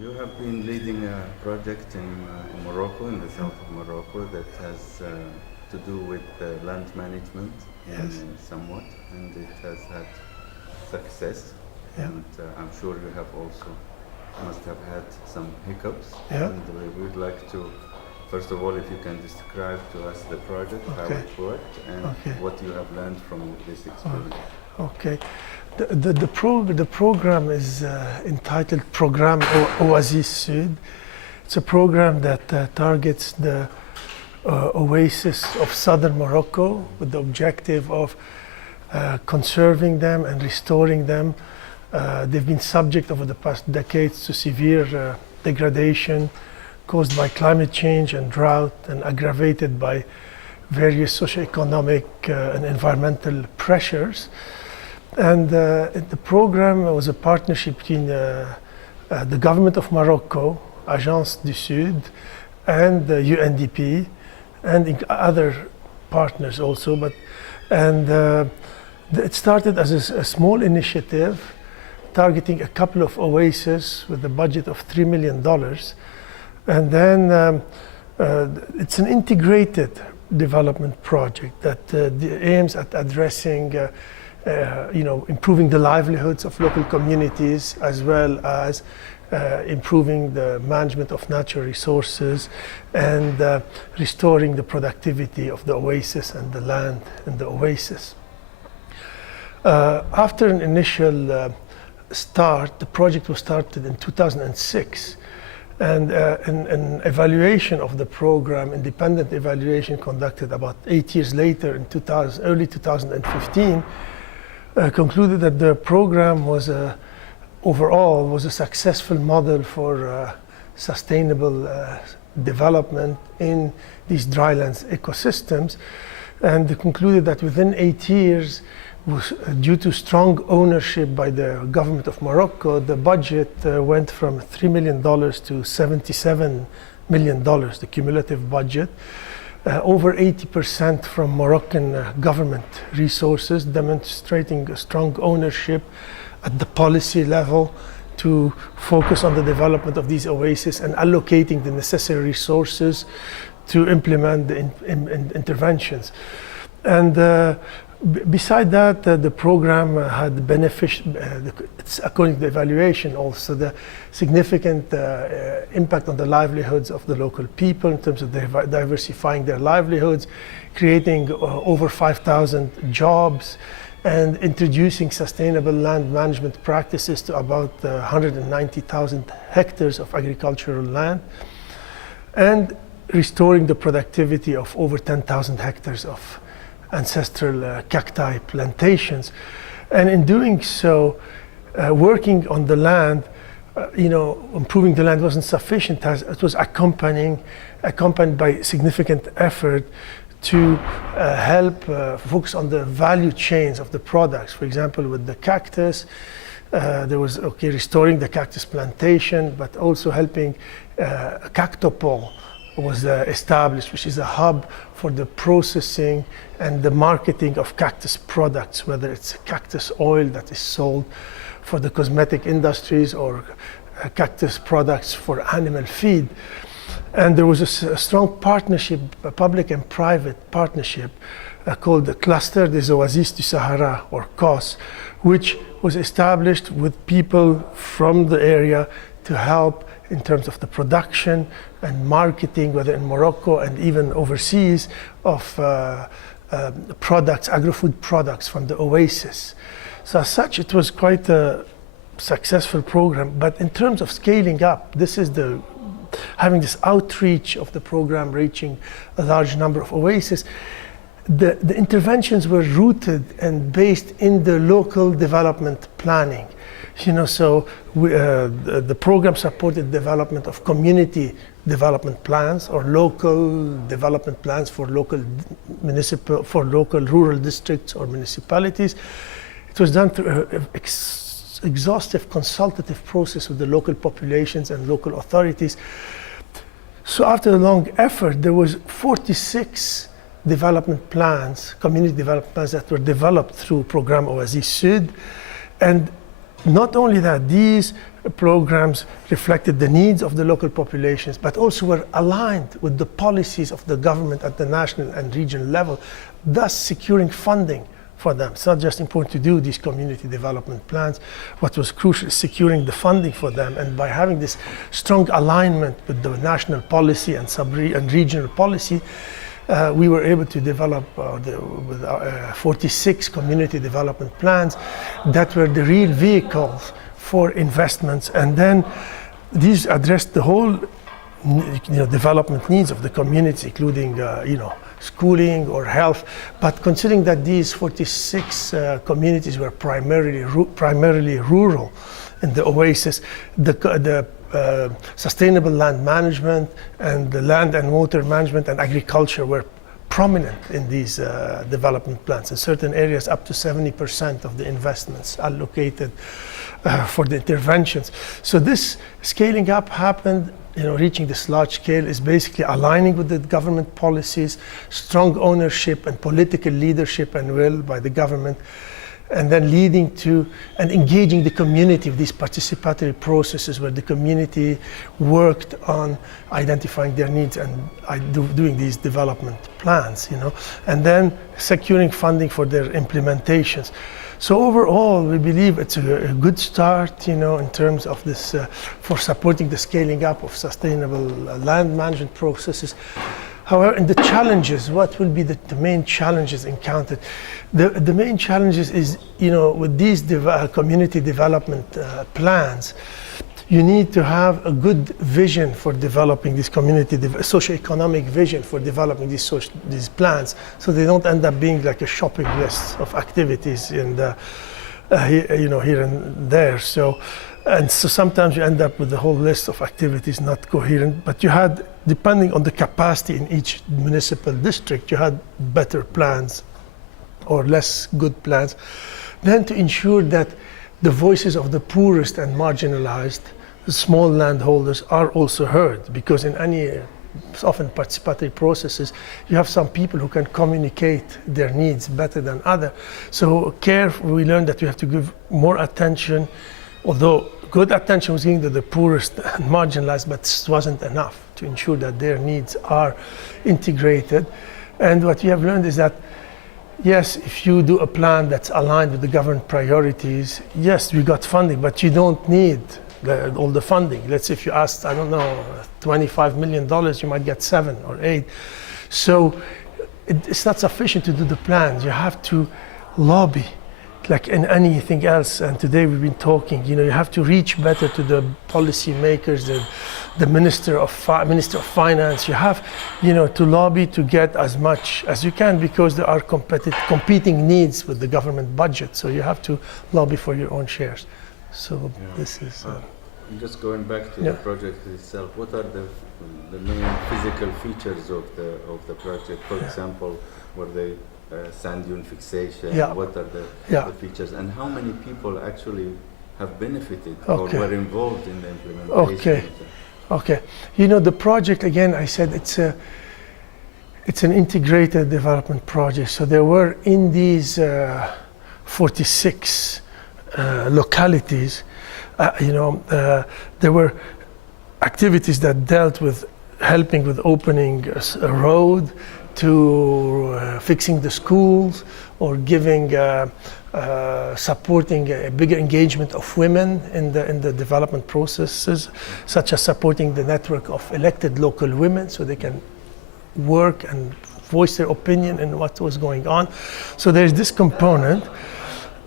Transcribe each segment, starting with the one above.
you have been leading a project in Morocco, in the south of Morocco, that has to do with land management somewhat, and it has had success. Yeah. And I'm sure you have also must have had some hiccups. Yeah. And we would like to, first of all, if you can describe to us the project, how it worked, and what you have learned from this experience. Okay. The program is entitled Program Oasis Sud. It's a program that targets the oasis of southern Morocco with the objective of conserving them and restoring them. They've been subject over the past decades to severe degradation caused by climate change and drought, and aggravated by various socioeconomic and environmental pressures. And the program was a partnership between the government of Morocco, Agence du Sud, and the UNDP, and other partners also. It started as a small initiative targeting a couple of oases with a budget of $3 million. And then it's an integrated development project that aims at addressing improving the livelihoods of local communities, as well as improving the management of natural resources and restoring the productivity of the oasis and the land in the oasis. After an initial start, the project was started in 2006, and an evaluation of the program, independent evaluation conducted about 8 years later in early 2015, concluded that the program was overall a successful model for sustainable development in these drylands ecosystems, and concluded that within 8 years, due to strong ownership by the government of Morocco, the budget went from $3 million to $77 million, the cumulative budget. Over 80% from Moroccan government resources, demonstrating a strong ownership at the policy level to focus on the development of these oases and allocating the necessary resources to implement the interventions. And beside that, the program had according to the evaluation, also the significant impact on the livelihoods of the local people in terms of diversifying their livelihoods, creating over 5,000 jobs, and introducing sustainable land management practices to about 190,000 hectares of agricultural land, and restoring the productivity of over 10,000 hectares of ancestral cacti plantations. And in doing so, working on the land, improving the land wasn't sufficient. It was accompanied by significant effort to help focus on the value chains of the products. For example, with the cactus, there was restoring the cactus plantation, but also helping Cactopole was established, which is a hub for the processing and the marketing of cactus products, whether it's cactus oil that is sold for the cosmetic industries or cactus products for animal feed. And there was a strong partnership, a public and private partnership called the Cluster des Oasis du Sahara, or COS, which was established with people from the area to help in terms of the production and marketing, whether in Morocco and even overseas, of products, agri-food products from the oasis. So as such, it was quite a successful program. But in terms of scaling up, having this outreach of the program, reaching a large number of oases, the interventions were rooted and based in the local development planning. So the program supported development of community development plans or local development plans for local rural districts or municipalities. It was done through an exhaustive consultative process with the local populations and local authorities. So after a long effort, there was 46 development plans, community development plans that were developed through Program Oasis Sud, and not only that, these programs reflected the needs of the local populations, but also were aligned with the policies of the government at the national and regional level, thus securing funding for them. It's not just important to do these community development plans. What was crucial is securing the funding for them. And by having this strong alignment with the national policy and regional policy, we were able to develop 46 community development plans that were the real vehicles for investments. And then these addressed the whole development needs of the community, including schooling or health. But considering that these 46 communities were primarily rural in the Oasis, the sustainable land management and the land and water management and agriculture were prominent in these development plans. In certain areas, up to 70% of the investments allocated for the interventions. So this scaling up happened, reaching this large scale is basically aligning with the government policies, strong ownership and political leadership and will by the government, and then leading to and engaging the community with these participatory processes where the community worked on identifying their needs and doing these development plans, and then securing funding for their implementations. So overall, we believe it's a good start, in terms of this, for supporting the scaling up of sustainable land management processes. However, in the challenges, what will be the main challenges encountered? The main challenges is, with these community development plans, you need to have a good vision for developing this socio-economic vision for developing these plans, so they don't end up being like a shopping list of activities here and there. So sometimes you end up with the whole list of activities not coherent, but you had, depending on the capacity in each municipal district, you had better plans or less good plans. Then to ensure that the voices of the poorest and marginalized, the small landholders, are also heard, because in any often participatory processes, you have some people who can communicate their needs better than others. So we learned that we have to give more attention, although good attention was given to the poorest and marginalized, but this wasn't enough to ensure that their needs are integrated. And what we have learned is that, yes, if you do a plan that's aligned with the government priorities, yes, we got funding, but you don't need all the funding. Let's say if you asked, $25 million, you might get 7 or 8. So it's not sufficient to do the plans. You have to lobby, like in anything else. And today we've been talking, you have to reach better to the policy makers, the Minister of Finance. You have, to lobby to get as much as you can, because there are competing needs with the government budget. So you have to lobby for your own shares. So this is. Just going back to the project itself, what are the main physical features of the project? For example, were they sand dune fixation? What are the features, and how many people actually have benefited or were involved in the implementation? Okay. The project, again, I said it's an integrated development project. So there were in these 46 localities, there were activities that dealt with helping with opening a road, to fixing the schools, or giving supporting a bigger engagement of women in the development processes, such as supporting the network of elected local women so they can work and voice their opinion in what was going on. So there's this component.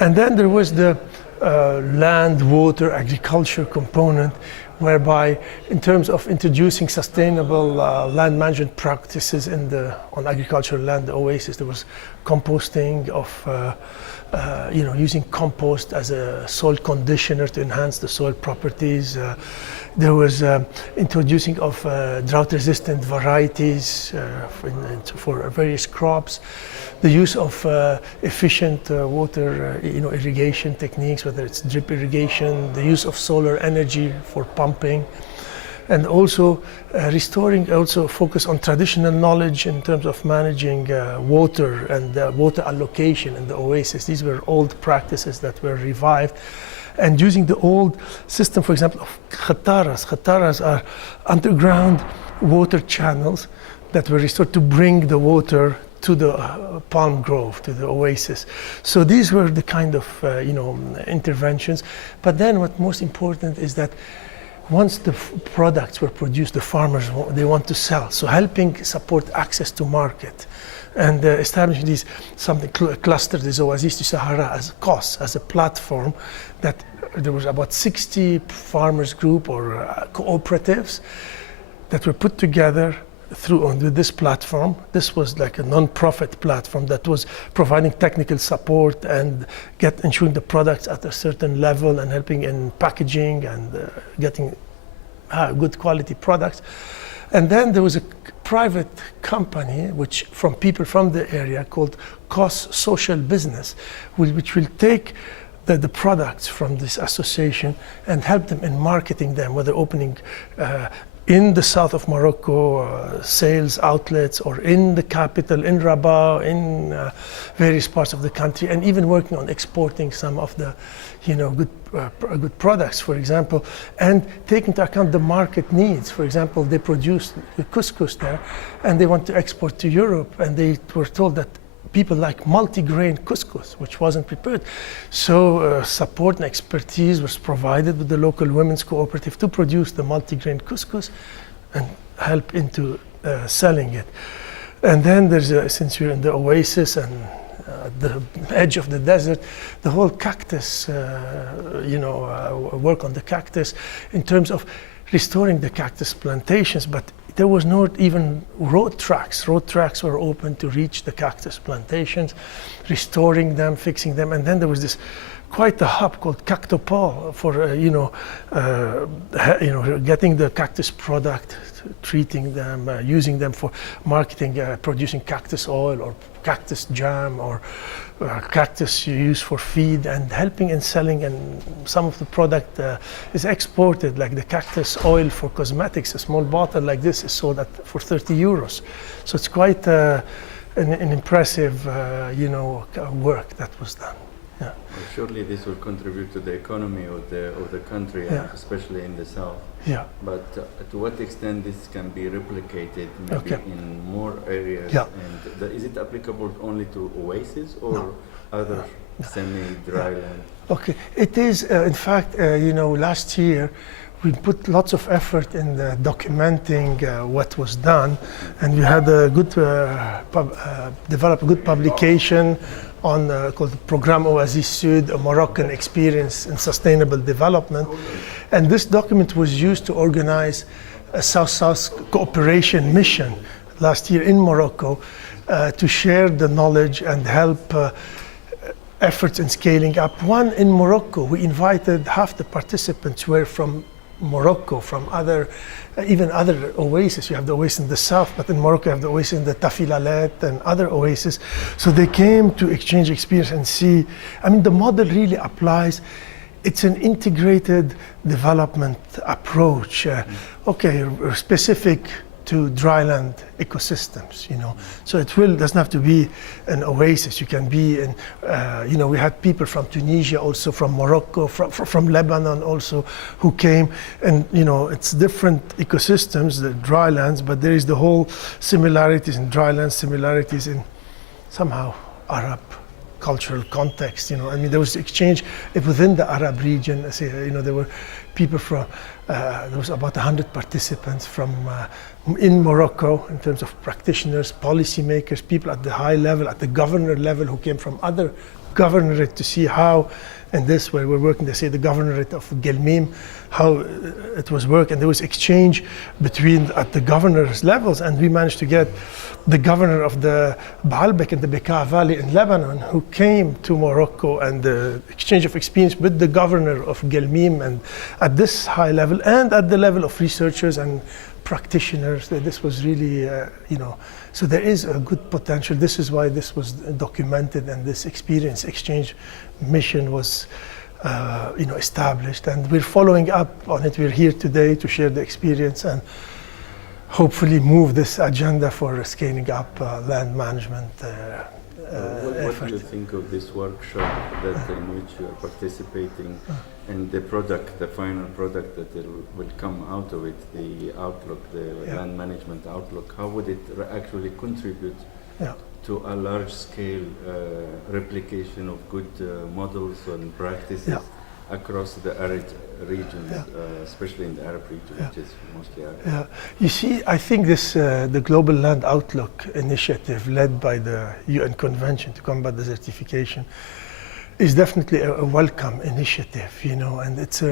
And then there was the land, water, agriculture component, whereby in terms of introducing sustainable land management practices on agricultural land, the Oasis, there was composting of, using compost as a soil conditioner to enhance the soil properties. There was introducing of drought-resistant varieties for various crops. The use of efficient water, irrigation techniques, whether it's drip irrigation, the use of solar energy for pumping, and also focus on traditional knowledge in terms of managing water and water allocation in the Oasis. These were old practices that were revived. and using the old system, for example, of khattaras. Khattaras are underground water channels that were restored to bring the water to the palm grove, to the oasis. So these were the kind of interventions. But then what most important is that once the products were produced, the farmers, they want to sell. So helping support access to market and establishing these something clustered as Oasis du Sahara as COS, as a platform that there was about 60 farmers group or cooperatives that were put together through this platform. This was like a non-profit platform that was providing technical support and ensuring the products at a certain level and helping in packaging and getting good quality products. And then there was a private company which from people from the area called COS Social Business, which will take the products from this association and help them in marketing them, whether opening in the south of Morocco, sales outlets, or in the capital, in Rabat, in various parts of the country, and even working on exporting some of the, good products, for example, and taking into account the market needs. For example, they produce couscous there, and they want to export to Europe, and they were told that people like multi-grain couscous, which wasn't prepared. So support and expertise was provided with the local women's cooperative to produce the multi-grain couscous and help into selling it. And then there's, since we're in the oasis and the edge of the desert, the whole cactus, work on the cactus in terms of restoring the cactus plantations, but there was not even road tracks. Road tracks were open to reach the cactus plantations, restoring them, fixing them. And then there was this quite a hub called Cactopol for, getting the cactus product, treating them, using them for marketing, producing cactus oil or cactus jam or cactus you use for feed, and helping in selling. And some of the product is exported, like the cactus oil for cosmetics. A small bottle like this is sold for 30 euros. So it's quite an impressive, work that was done. Yeah. Well, surely this will contribute to the economy of the country, Yeah. especially in the south. Yeah. But to what extent this can be replicated maybe Okay. in more areas? Yeah. And is it applicable only to oasis or other semi-dry land? Okay, it is, in fact, last year we put lots of effort in documenting what was done, and we had a good, developed a good publication on called the Program Oasis Sud, a Moroccan experience in sustainable development. And this document was used to organize a South-South cooperation mission last year in Morocco to share the knowledge and help efforts in scaling up. One, in Morocco, we invited half the participants were from Morocco, from even other oases. You have the oasis in the south, but in Morocco you have the oasis in the Tafilalet and other oases. So they came to exchange experience and see. I mean, the model really applies. It's an integrated development approach. Specific to dryland ecosystems, So it doesn't have to be an oasis. You can be in, we had people from Tunisia, also from Morocco, from Lebanon also, who came, and it's different ecosystems, the drylands, but there is the whole similarities in drylands, similarities in somehow Arab cultural context. There was exchange within the Arab region. There were people from, there was about 100 participants from in Morocco in terms of practitioners, policymakers, people at the high level, at the governor level, who came from other governorate to see how, and this way we're working, they say the governorate of Al-Ghanem, how it was work, and there was exchange at the governor's levels, and we managed to get the governor of the Baalbek in the Bekaa Valley in Lebanon, who came to Morocco, and the exchange of experience with the governor of Ghanem, and at this high level, and at the level of researchers and practitioners, that this was really, so there is a good potential. This is why this was documented, and this experience exchange mission was, established, and we're following up on it. We're here today to share the experience and hopefully move this agenda for scaling up land management What do you think of this workshop in which you are participating? And the product, the final product that will come out of it, the outlook, the land management outlook, how would it actually contribute to a large-scale replication of good models and practices across the arid regions, especially in the Arab region, which is mostly Arab? You see, I think this the Global Land Outlook initiative led by the UN Convention to combat desertification is definitely a welcome initiative, you know, and it's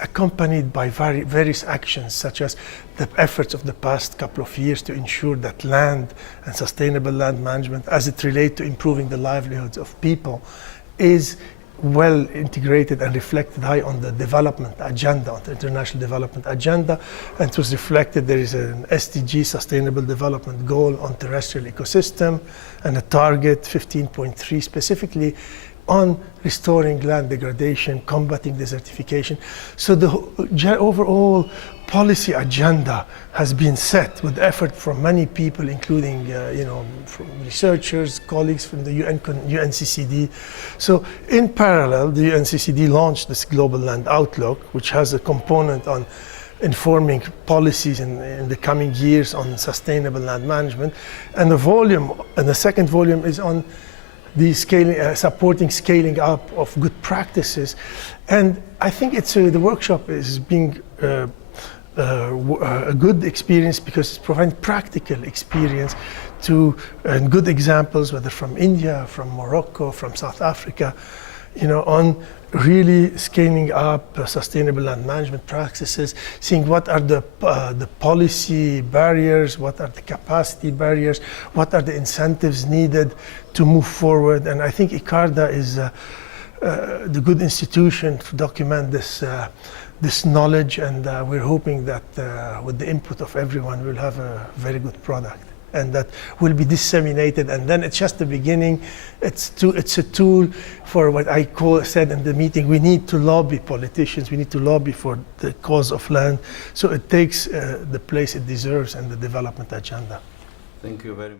accompanied by various actions, such as the efforts of the past couple of years to ensure that land and sustainable land management, as it relates to improving the livelihoods of people, is well integrated and reflected high on the development agenda, on the international development agenda, and it was reflected. There is an SDG, Sustainable Development Goal, on terrestrial ecosystem, and a target 15.3 specifically on restoring land degradation, combating desertification. So the overall policy agenda has been set with effort from many people, including from researchers, colleagues from the UNCCD. So in parallel, the UNCCD launched this Global Land Outlook, which has a component on informing policies in the coming years on sustainable land management, and the second volume is on the supporting scaling up of good practices. And I think the workshop is being a good experience because it's providing practical experience and good examples, whether from India, from Morocco, from South Africa, on really scaling up sustainable land management practices, seeing what are the policy barriers, what are the capacity barriers, what are the incentives needed to move forward. And I think ICARDA is the good institution to document this knowledge, and we're hoping that with the input of everyone, we'll have a very good product, and that will be disseminated. And then it's just the beginning. It's a tool for what I said in the meeting. We need to lobby politicians. We need to lobby for the cause of land, so it takes the place it deserves in the development agenda. Thank you very much.